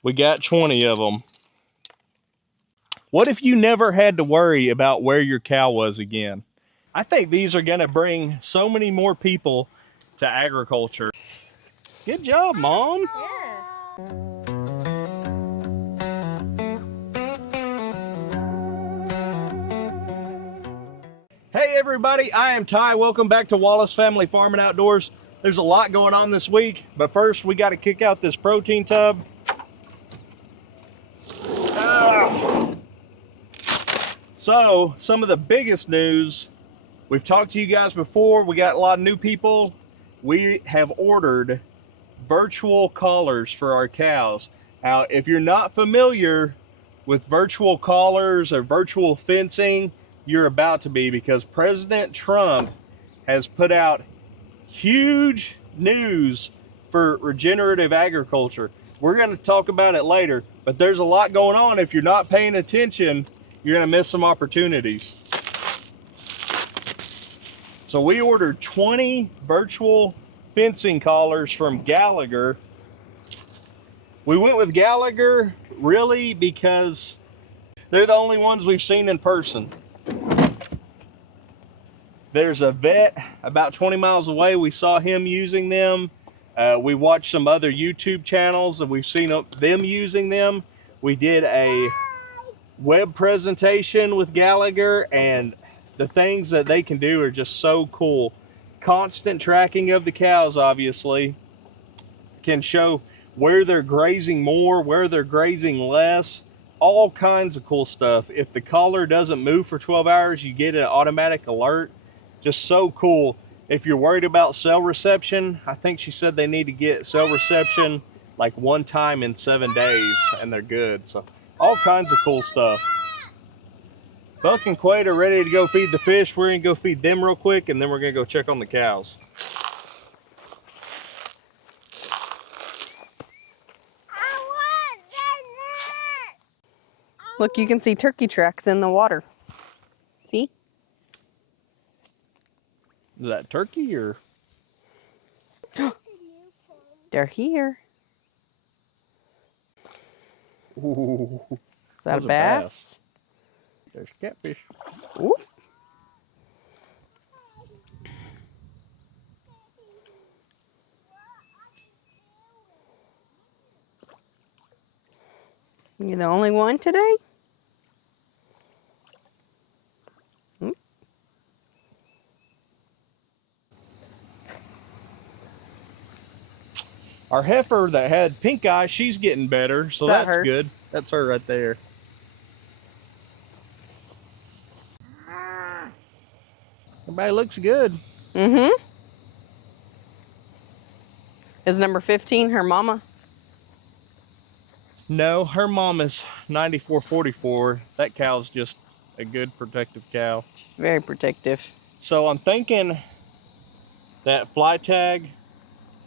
We got 20 of them. What if you never had to worry about where your cow was again? I think these are going to bring so many more people to agriculture. Good job, Mom. Yeah. Hey everybody, I am Ty. Welcome back to Wallace Family Farm Outdoors. There's a lot going on this week, but first we got to kick out this protein tub. So, some of the biggest news, we've talked to you guys before, we got a lot of new people. We have ordered virtual collars for our cows. Now, if you're not familiar with virtual collars or virtual fencing, you're about to be, because President Trump has put out huge news for regenerative agriculture. We're going to talk about it later, but there's a lot going on. If you're not paying attention, you're going to miss some opportunities. So we ordered 20 virtual fencing collars from Gallagher. We went with Gallagher really because they're the only ones we've seen in person. There's a vet about 20 miles away. We saw him using them. We watched some other YouTube channels and we've seen them using them. We did a web presentation with Gallagher, and the things that they can do are just so cool. Constant tracking of the cows, obviously, can show where they're grazing more, where they're grazing less, all kinds of cool stuff. If the collar doesn't move for 12 hours, you get an automatic alert. Just so cool. If you're worried about cell reception, I think she said they need to get cell reception like one time in 7 days and they're good. So all kinds of cool stuff. Buck and Quaid are ready to go feed the fish. We're gonna go feed them real quick and then we're gonna go check on the cows. Look, you can see turkey tracks in the water. See? Is that turkey or? They're here. Ooh, Is that a bass? There's catfish. Ooh. You the only one today? Hmm? Our heifer that had pink eye, she's getting better, so that's good. That's her right there. Everybody looks good. Mm-hmm. Is number 15 her mama? No, her mom is 9444. That cow's just a good protective cow. She's very protective. So I'm thinking that fly tag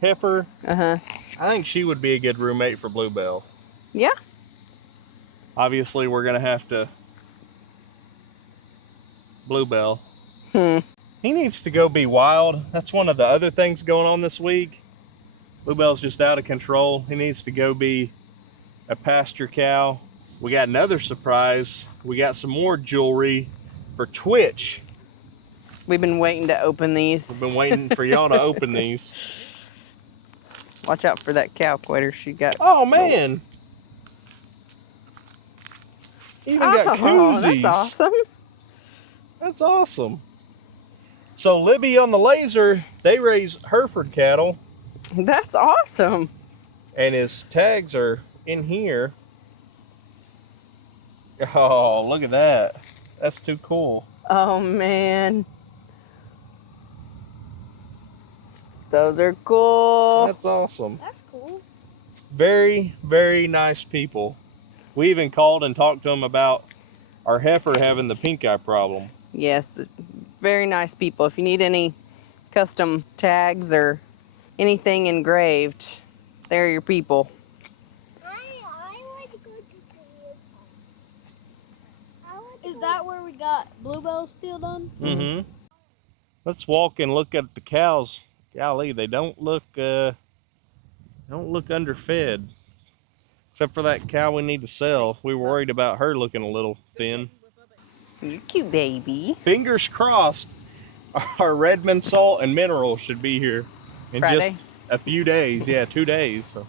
heifer, Uh-huh. I think she would be a good roommate for Bluebell. Yeah. Obviously, we're gonna have to Bluebell. He needs to go be wild. That's one of the other things going on this week. Bluebell's just out of control. He needs to go be a pasture cow. We got another surprise. We got some more jewelry for Twitch. We've been waiting to open these. We've been waiting for y'all to open these. Watch out for that cow quitter she got. Oh man. Even got koozies. That's awesome. That's awesome. So Libby on the laser, they raise Hereford cattle. That's awesome. And his tags are in here. Oh, look at that. That's too cool. Oh man. Those are cool. That's awesome. That's cool. Very, very nice people. We even called and talked to them about our heifer having the pink eye problem. Yes, very nice people. If you need any custom tags or anything engraved, they're your people. I want to go to the Is that where we got Bluebell still done? Mm-hmm. Let's walk and look at the cows. Golly, they don't look underfed. Except for that cow we need to sell. We were worried about her looking a little thin. You cute baby. Fingers crossed, our Redmond salt and mineral should be here in Friday. just a few days. Yeah, 2 days. So.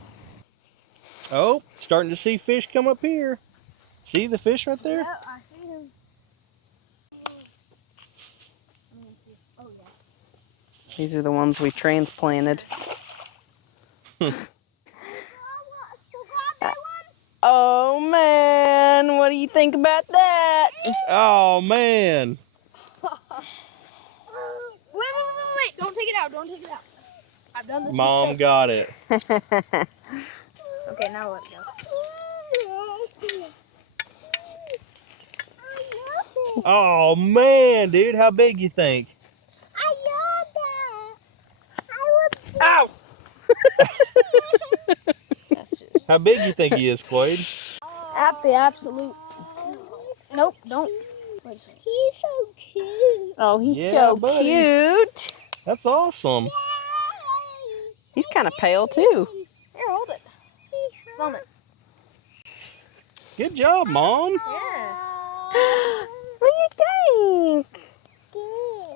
Oh, starting to see fish come up here. See the fish right there? Yeah, I see him. Oh, yeah. These are the ones we transplanted. Oh man, what do you think about that? Oh man. Wait. Don't take it out. Don't take it out. I've done this Mom mistake. got it. Okay, now let it go. Oh man, dude, how big you think? I love that. Ow! That's just... How big you think he is, Quade? At the absolute. Nope, don't. Wait a second. He's so cute. Oh, he's Yeah, so buddy. cute. That's awesome. He's kind of pale too. Here, hold it. Film it. Good job, Mom. Yeah. What do you think?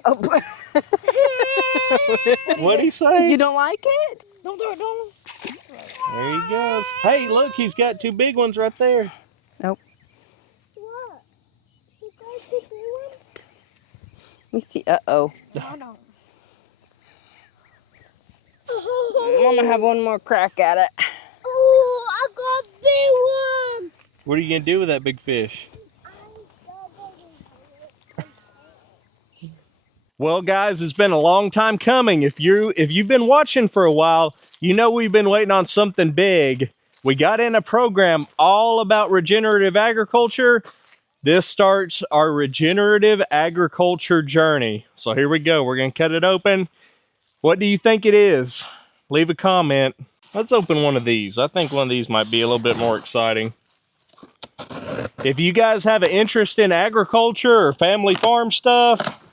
Oh, What'd he say? you don't like it? Don't throw it, don't. There he goes. Hey, look, he's got 2 big ones right there. Nope. What? He got the big one? Let me see. Uh-oh. No, no. I'm gonna have one more crack at it. Oh, I got a big one. What are you gonna do with that big fish? Well, guys, it's been a long time coming. If you've been watching for a while, you know we've been waiting on something big. We got in a program all about regenerative agriculture. This starts our regenerative agriculture journey. So here we go. We're gonna cut it open. What do you think it is? Leave a comment. Let's open one of these. I think one of these might be a little bit more exciting. If you guys have an interest in agriculture or family farm stuff,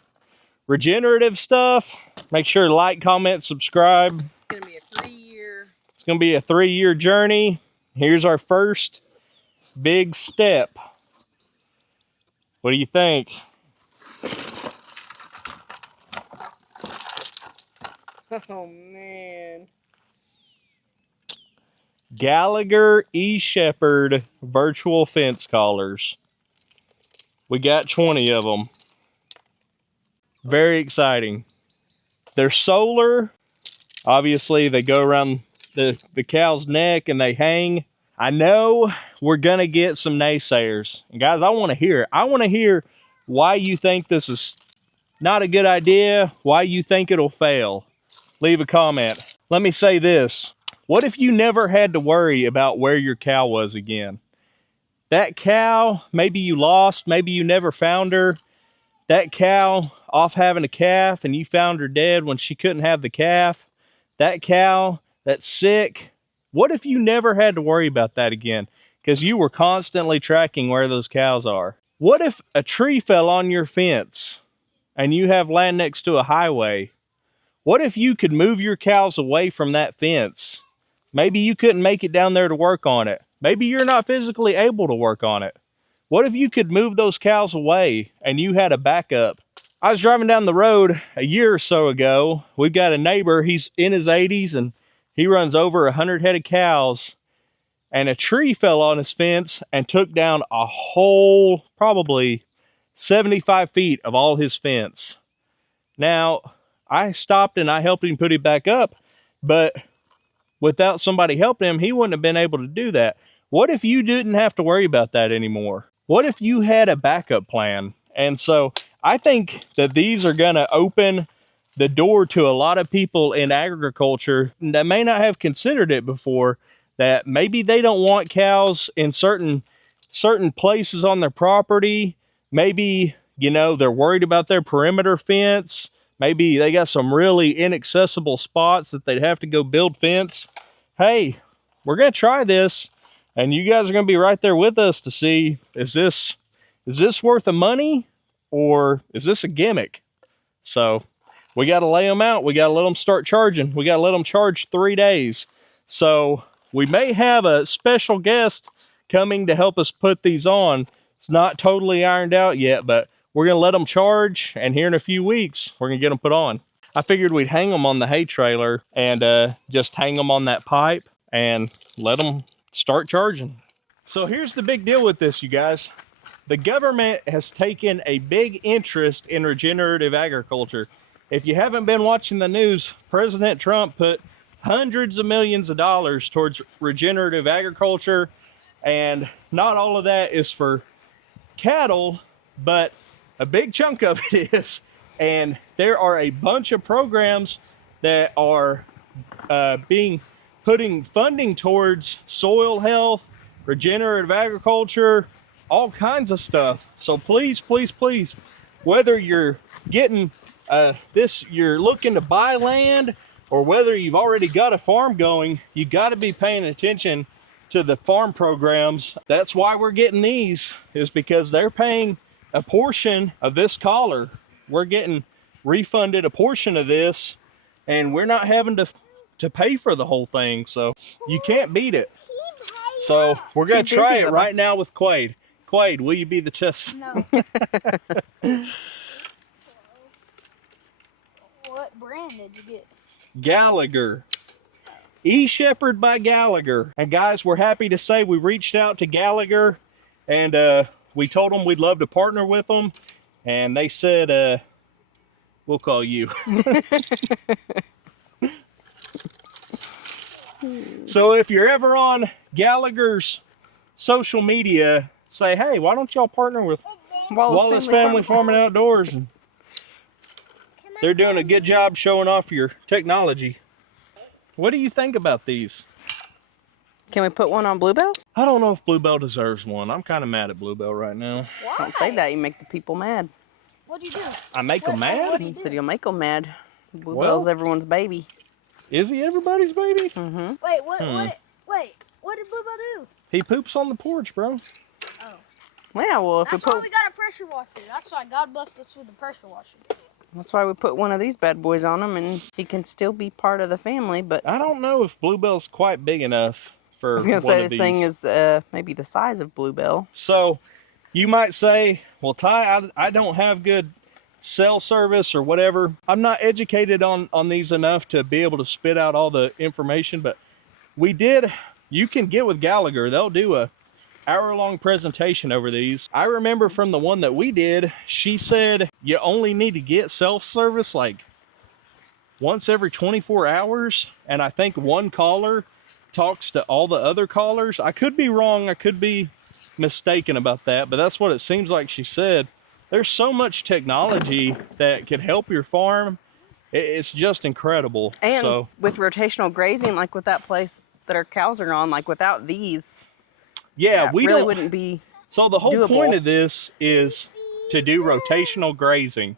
regenerative stuff, make sure to like, comment, subscribe. It's gonna be a 3-year. It's gonna be a 3-year journey. Here's our first big step. What do you think? Oh man. Gallagher eShepherd virtual fence collars. We got 20 of them. Very exciting. They're solar. Obviously, they go around the cow's neck and they hang. I know we're going to get some naysayers. And guys, I want to hear it. I want to hear why you think this is not a good idea, why you think it'll fail. Leave a comment. Let me say this. What if you never had to worry about where your cow was again? That cow, maybe you lost, maybe you never found her. That cow off having a calf and you found her dead when she couldn't have the calf. That cow that's sick. What if you never had to worry about that again? Because you were constantly tracking where those cows are. What if a tree fell on your fence and you have land next to a highway? What if you could move your cows away from that fence? Maybe you couldn't make it down there to work on it. Maybe you're not physically able to work on it. What if you could move those cows away and you had a backup? I was driving down the road a year or so ago. We've got a neighbor, he's in his 80s and he runs over 100 head of cows, and a tree fell on his fence and took down a whole, probably 75 feet of all his fence. Now, I stopped and I helped him put it back up, but without somebody helping him, he wouldn't have been able to do that. What if you didn't have to worry about that anymore? What if you had a backup plan? And so I think that these are going to open the door to a lot of people in agriculture that may not have considered it before, that maybe they don't want cows in certain places on their property. Maybe, you know, they're worried about their perimeter fence. Maybe they got some really inaccessible spots that they'd have to go build fence. Hey, we're going to try this, and you guys are going to be right there with us to see, is this worth the money, or is this a gimmick? So we got to lay them out. We got to let them start charging. We got to let them charge 3 days. So We may have a special guest coming to help us put these on. It's not totally ironed out yet, but we're gonna let them charge, and here in a few weeks, we're gonna get them put on. I figured we'd hang them on the hay trailer and just hang them on that pipe and let them start charging. So here's the big deal with this, you guys. The government has taken a big interest in regenerative agriculture. If you haven't been watching the news, President Trump put hundreds of millions of dollars towards regenerative agriculture, and not all of that is for cattle, but a big chunk of it is. And there are a bunch of programs that are putting funding towards soil health, regenerative agriculture, all kinds of stuff. So please, please, please, whether you're getting you're looking to buy land, or whether you've already got a farm going, you got to be paying attention to the farm programs. That's why we're getting these, is because they're paying a portion of this collar. We're getting refunded a portion of this, and we're not having to pay for the whole thing. So you can't beat it. So we're gonna try it right now with Quade. Quade, will you be the test? No. What brand did you get? Gallagher. eShepherd by Gallagher. And guys, we're happy to say we reached out to Gallagher, and we told them we'd love to partner with them, and they said, we'll call you. So if you're ever on Gallagher's social media, say, hey, why don't y'all partner with Wallace Family Farm Outdoors? And they're doing a good job showing off your technology. What do you think about these? Can we put one on Bluebell? I don't know if Bluebell deserves one. I'm kind of mad at Bluebell right now. Why? Don't say that. You make the people mad. What'd you do? I make them mad? He said you'll make them mad. Bluebell's everyone's baby. Is he everybody's baby? Mm-hmm. Wait, what did Bluebell do? He poops on the porch, bro. Oh. Yeah, well, if That's we why put, we got a pressure washer. That's why God blessed us with a pressure washer. that's why we put one of these bad boys on him, and he can still be part of the family. But I don't know if Bluebell's quite big enough for I was gonna one say of this these. thing is maybe the size of Bluebell. So you might say, well, Ty, I don't have good cell service or whatever. I'm not educated on these enough to be able to spit out all the information, but you can get with Gallagher. They'll do a hour-long presentation over these. I remember from the one that we did, she said you only need to get self-service like once every 24 hours. And I think one caller talks to all the other callers. I could be wrong. I could be mistaken about that, but that's what it seems like she said. There's so much technology that could help your farm. It's just incredible. And so with rotational grazing, like with that place that our cows are on, like without these, yeah, we really don't, wouldn't be. So the whole doable. point of this is to do rotational grazing.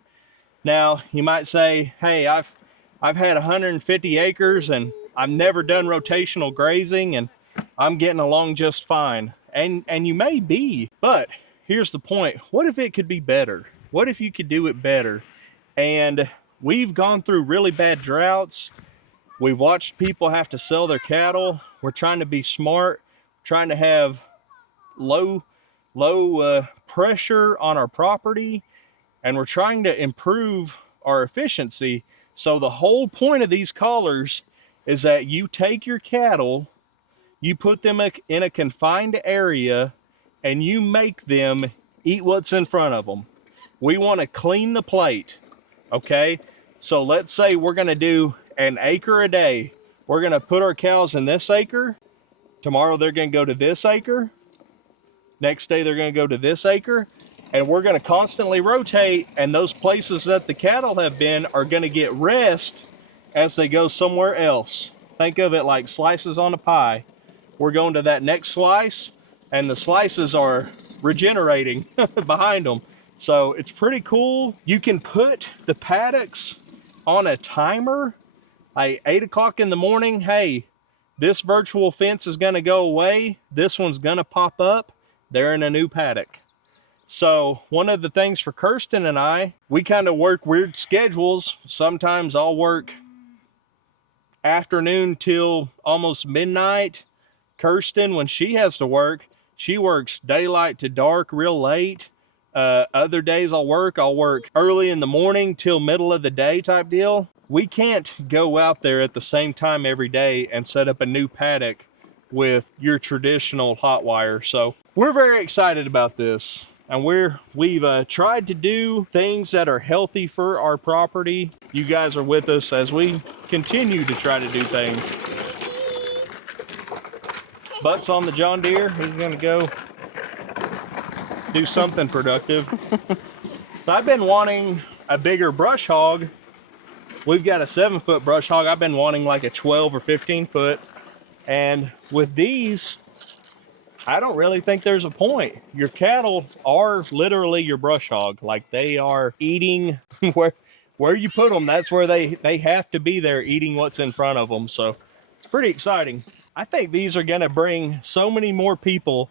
Now you might say, hey, I've had 150 acres and I've never done rotational grazing and I'm getting along just fine. And you may be, but here's the point. What if it could be better? What if you could do it better? And we've gone through really bad droughts. We've watched people have to sell their cattle. We're trying to be smart, trying to have low pressure on our property, and we're trying to improve our efficiency. So the whole point of these collars is that you take your cattle, you put them in a confined area, and you make them eat what's in front of them. We want to clean the plate, okay? So let's say we're going to do an acre a day. We're going to put our cows in this acre. Tomorrow they're going to go to this acre. Next day they're going to go to this acre. And we're going to constantly rotate, and those places that the cattle have been are going to get rest as they go somewhere else. Think of it like slices on a pie. We're going to that next slice, and the slices are regenerating behind them. So it's pretty cool. You can put the paddocks on a timer, like 8 o'clock in the morning. Hey, this virtual fence is going to go away. This one's going to pop up. They're in a new paddock. So one of the things for Kirsten and I, we kind of work weird schedules. Sometimes I'll work afternoon till almost midnight. Kirsten, when she has to work, she works daylight to dark real late. Other days I'll work early in the morning till middle of the day type deal. We can't go out there at the same time every day and set up a new paddock with your traditional hot wire. So we're very excited about this. And we've tried to do things that are healthy for our property. You guys are with us as we continue to try to do things. Buck's on the John Deere. He's gonna go do something productive. So I've been wanting a bigger brush hog. We've got a 7-foot brush hog. I've been wanting like a 12 or 15 foot. And with these, I don't really think there's a point. Your cattle are literally your brush hog. Like, they are eating where you put them. That's where they have to be there, eating what's in front of them. So pretty exciting. I think these are gonna bring so many more people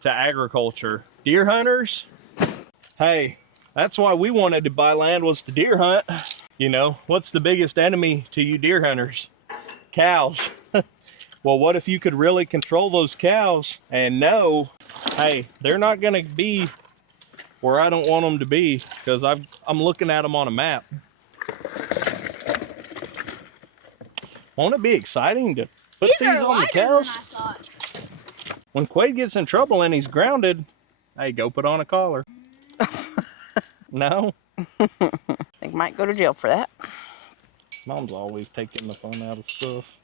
to agriculture. Deer hunters, hey, that's why we wanted to buy land, was to deer hunt. You know, what's the biggest enemy to you deer hunters? Cows. Well, what if you could really control those cows and know, hey, they're not gonna be where I don't want them to be, because I'm looking at them on a map. Won't it be exciting to put these on the cows? When Quade gets in trouble and he's grounded, hey, go put on a collar. No? I think might go to jail for that. Mom's always taking the fun out of stuff.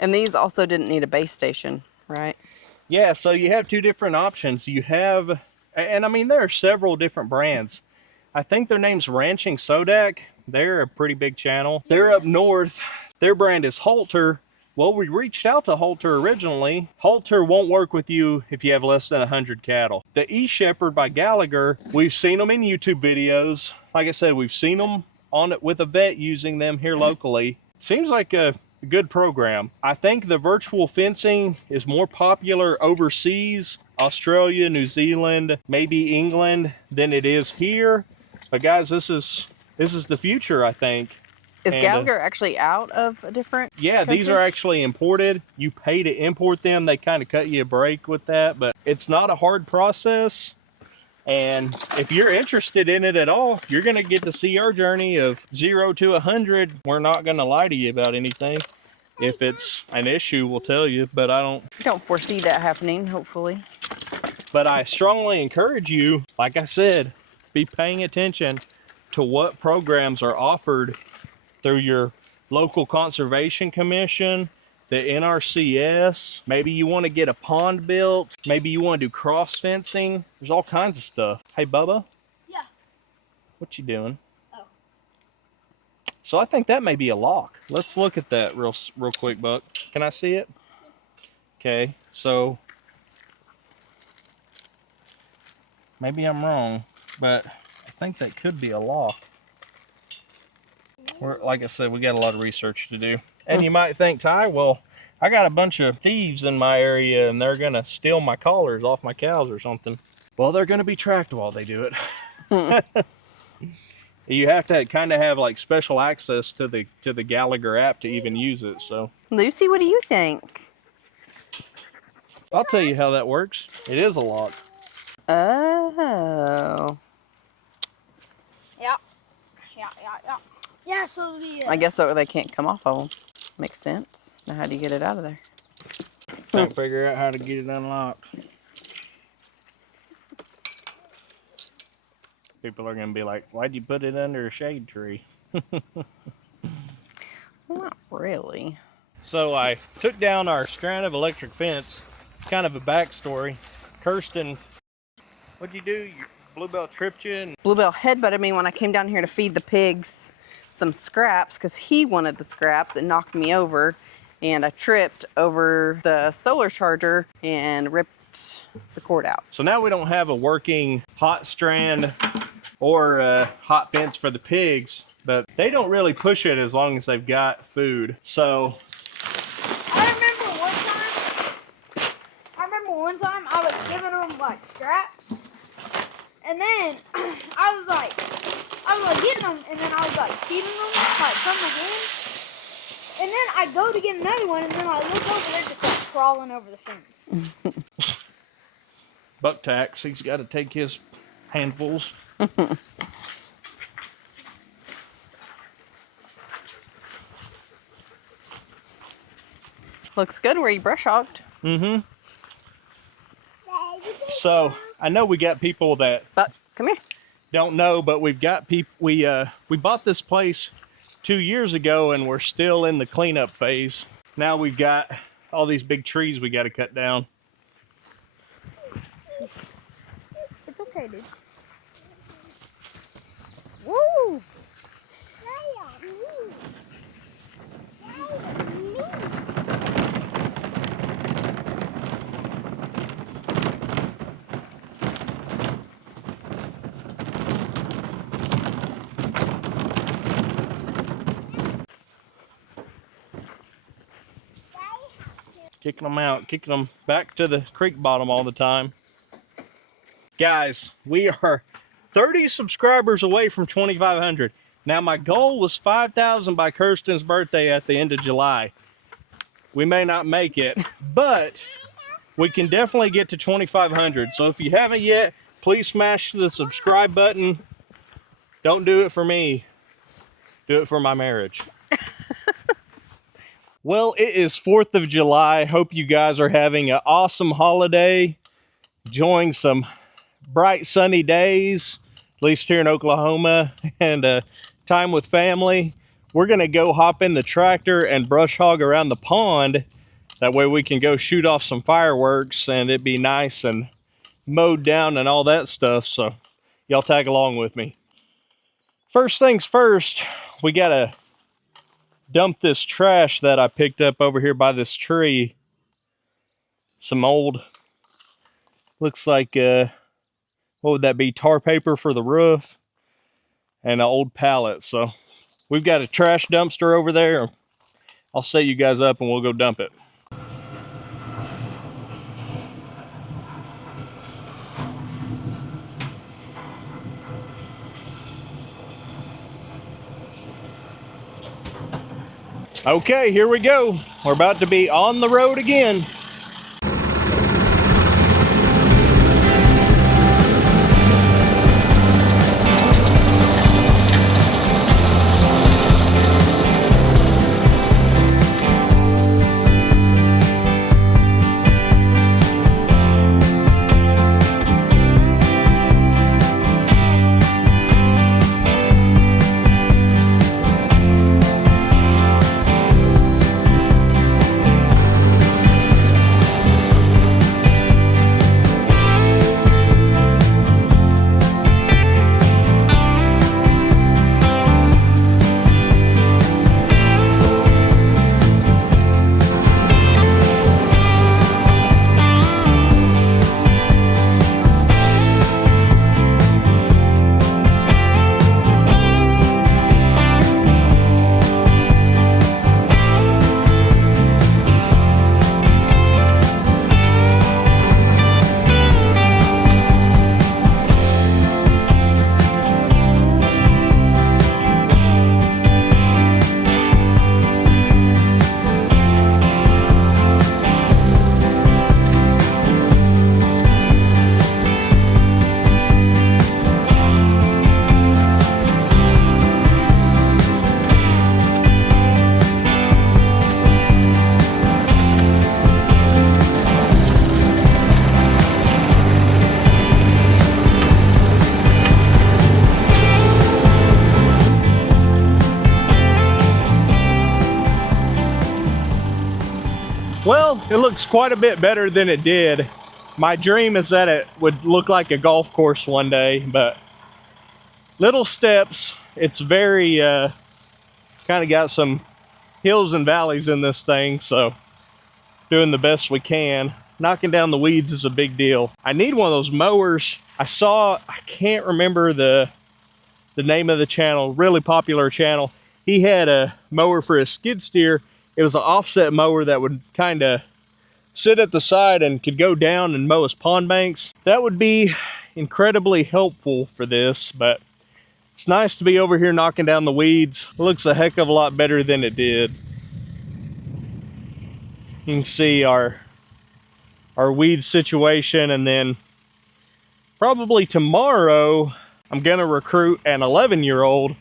And these also didn't need a base station, right? Yeah, so you have two different options. You have, and I mean, there are several different brands. I think their name's Ranching Sodak. They're a pretty big channel. They're up north. Their brand is Halter. Well, we reached out to Halter originally. Halter won't work with you if you have less than 100 cattle. The eShepherd by Gallagher, we've seen them in YouTube videos. Like I said, we've seen them on it with a vet using them here locally. Seems like a good program. I think the virtual fencing is more popular overseas, Australia, New Zealand, maybe England, than it is here. But guys, this is the future, I think. Is Gallagher actually out of a different country? These are actually imported. You pay to import them. They kind of cut you a break with that, but it's not a hard process. And if you're interested in it at all, you're going to get to see our journey of 0 to 100. We're not going to lie to you about anything. If it's an issue, we'll tell you, but I don't foresee that happening, hopefully. But I strongly encourage you, like I said, be paying attention to what programs are offered through your local conservation commission, the NRCS. Maybe you want to get a pond built. Maybe you want to do cross fencing. There's all kinds of stuff. Hey, Bubba. Yeah. What you doing? Oh. So I think that may be a lock. Let's look at that real quick, Buck. Can I see it? Okay, so maybe I'm wrong, but I think that could be a lock. Like I said, we got a lot of research to do. And you might think, Ty, well, I got a bunch of thieves in my area and they're gonna steal my collars off my cows or something. Well, they're gonna be tracked while they do it. You have to kind of have like special access to the Gallagher app to even use it. So Lucy, what do you think? I'll tell you how that works. It is a lock. Oh. Yeah. Yeah, so I guess so they can't come off of them. Makes sense. Now how do you get it out of there? Can't figure out how to get it unlocked. People are going to be like, why'd you put it under a shade tree? Well, not really. So I took down our strand of electric fence. Kind of a backstory. Kirsten, what'd you do? Your bluebell tripped you? And Bluebell headbutted me when I came down here to feed the pigs some scraps because he wanted the scraps and knocked me over. And I tripped over the solar charger and ripped the cord out. So now we don't have a working hot strand or a hot fence for the pigs, but they don't really push it as long as they've got food. So I remember one time I was giving them like scraps, and then I was like getting them, and then I was like feeding them like from the hand, And then I go to get another one, and then I look over there, just like crawling over the fence. Buck tax. He's got to take his handfuls. Looks good where you brush hogged. Mm-hmm. So I know we got people that Buck, come here. don't know, but we've got people. We bought this place 2 years ago, and we're still in the cleanup phase. Now we've got all these big trees we got to cut down. It's okay, dude. Woo! Kicking them out, kicking them back to the creek bottom all the time. Guys, we are 30 subscribers away from 2,500. Now my goal was 5,000 by Kirsten's birthday at the end of July. We may not make it, but we can definitely get to 2,500. So if you haven't yet, please smash the subscribe button. Don't do it for me. Do it for my marriage. Well, it is 4th of July. Hope you guys are having an awesome holiday. Enjoying some bright sunny days, at least here in Oklahoma, and time with family. We're going to go hop in the tractor and brush hog around the pond. That way we can go shoot off some fireworks and it'd be nice and mowed down and all that stuff. So y'all tag along with me. First things first, we got to dump this trash that I picked up over here by this tree. Some old, looks like, what would that be? Tar paper for the roof and an old pallet. So we've got a trash dumpster over there. I'll set you guys up and we'll go dump it. Okay, here we go. We're about to be on the road again. Well, it looks quite a bit better than it did. My dream is that it would look like a golf course one day, but little steps. It's very, kind of got some hills and valleys in this thing, so doing the best we can. Knocking down the weeds is a big deal. I need one of those mowers. I can't remember the name of the channel, really popular channel. He had a mower for a skid steer. It was an offset mower that would kind of sit at the side and could go down and mow his pond banks. That would be incredibly helpful for this, but it's nice to be over here knocking down the weeds. It looks a heck of a lot better than it did. You can see our weed situation, and then probably tomorrow I'm gonna recruit an 11-year-old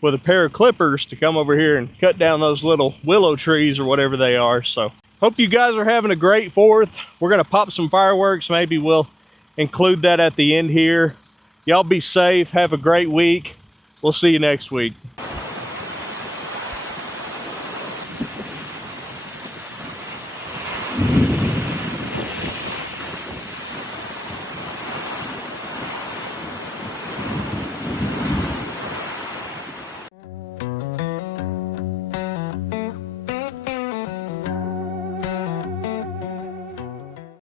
with a pair of clippers to come over here and cut down those little willow trees or whatever they are. So hope you guys are having a great 4th. We're gonna pop some fireworks. Maybe we'll include that at the end here. Y'all be safe, have a great week. We'll see you next week.